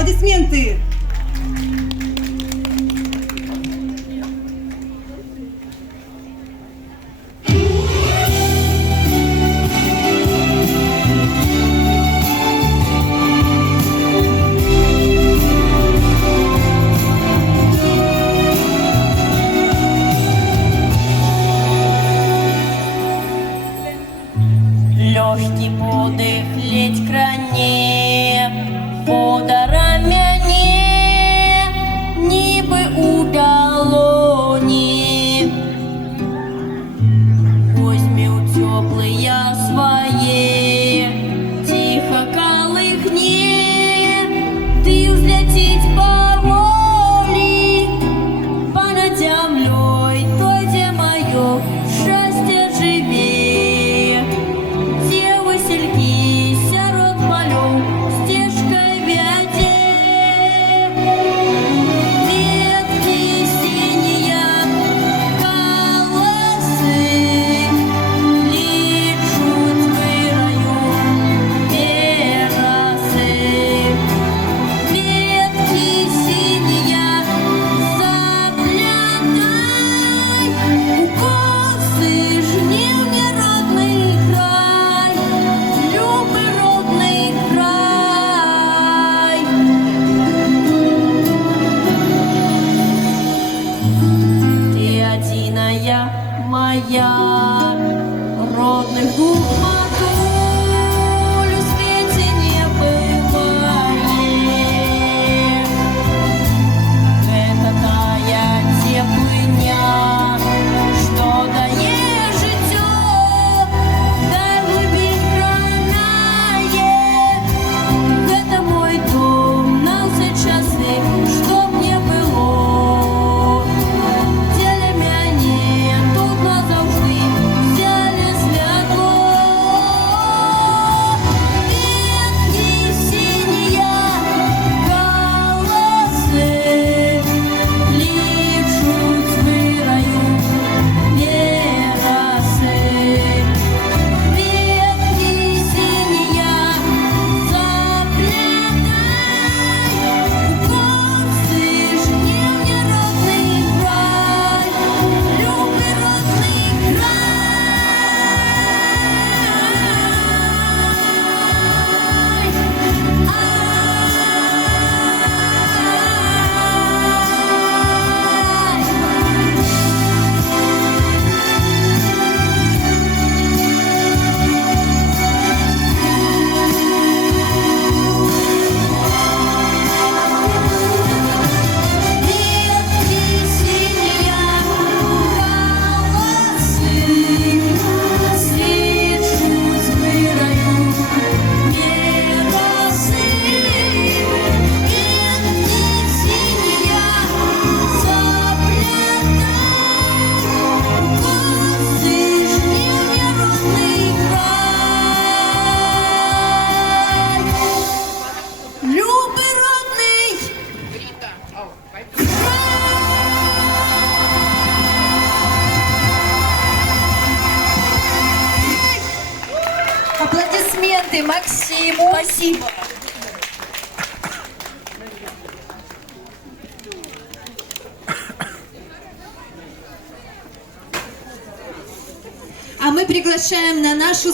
Аплодисменты! Легкий подих ледь кране, вода рамяне, ніби у долоні. Возьми у теплые свои, тихо колыхни, ты взлететь поволи, понад землей той, где мое счастье живет. Моя родных дух матуль в свете не бывает. Это тая теплыня, что дает життя, дай глубин гранает. Это мой дом на все часы, чтоб не было. Аплодисменты Максиму. Спасибо. А мы приглашаем на нашу